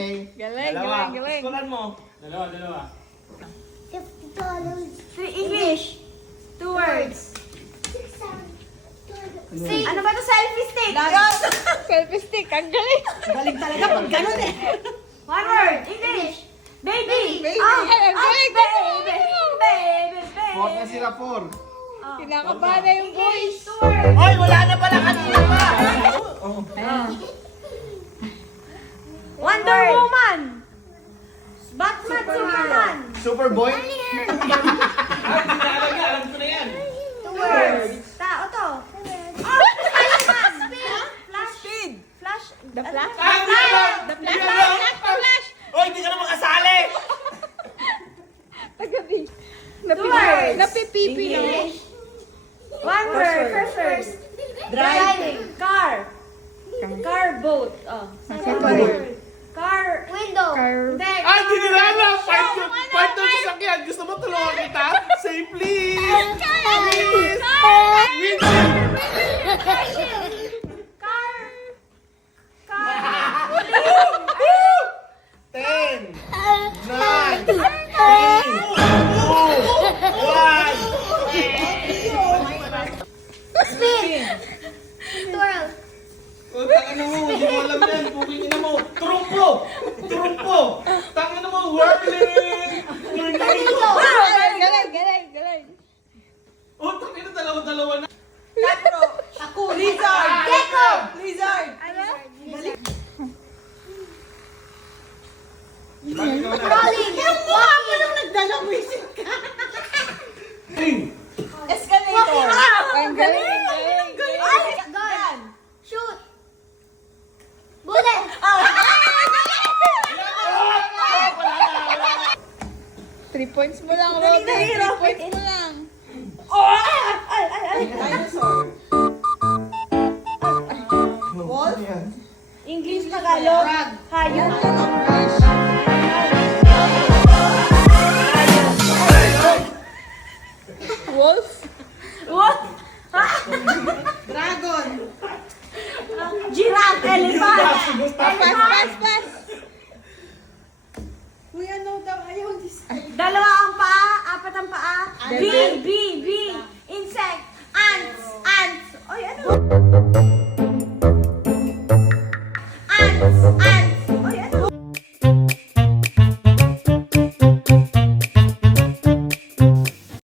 Galing, Dalawa. galing, galing. Skulan mo. Dalawa. English. 2 words. Ano ba to? Selfie stick. Selfie stick, ang galing. Galing talaga pag ganun eh. 1 word. English. Baby. Baby. Oh, Ang galing, baby. Baby. Fourth na sila, 4. Kinakabahan na yung boys. 2 words. Hoy, wala na pala kanina pa. Wonder Woman. Batman, Superman. Superboy. Alam ko na yan. 2 words. Tao to. Oh, Spider-Man. Flash. Speed. Flash. The Flash? The Flash! Hoy, hindi ka na makasali. Tagabi. words. Napipipi na. English. 1 word. First. Driving. Car. Car, boat. Oh. Second word. Car. Window. Car. Ay, hindi nila alam. Fight yung sasakyan. Gusto mo tulungan kita? Say please. Please. Car. 10, 9, 3, 2, 1. Spin. 12. Tangin mo, hindi mo alam yan. Puking ina mo. Trumpo. Tangin mo, whirling. Galing. Oh, tangin na dalawa na. Ako, lizard. Gecko. Lizard. Crawling. Yung mukha mo nung nagdalang wisip ka. Escalator. Ang galing, galing. Ay, gun. Shoot. Bullet. 3 points mo lang, Robin. 3 points mo lang. Dinosaur. Wolf. English, Tagalog. Hayop. Wolf? What? Dragon. Giraffe. Elephant. Pass. Uy, ano daw? Ayaw this. 2 ang paa. 4 ang paa. B. Insect. Ants. Oy, ano?